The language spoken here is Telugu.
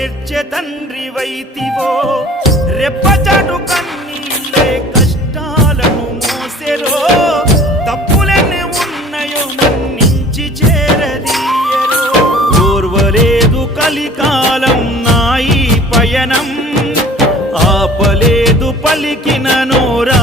ఏడ్చె తండ్రి వైతివో రెప్పచాటు కన్నీళ్ళే కష్టాలను మోసెరో తప్పులెన్ని ఉన్నాయో మన్నించి చేరదీయరో ఓర్వలేదు కలికాలం నాయి పయనం ఆపలేదు పలికిన నోరా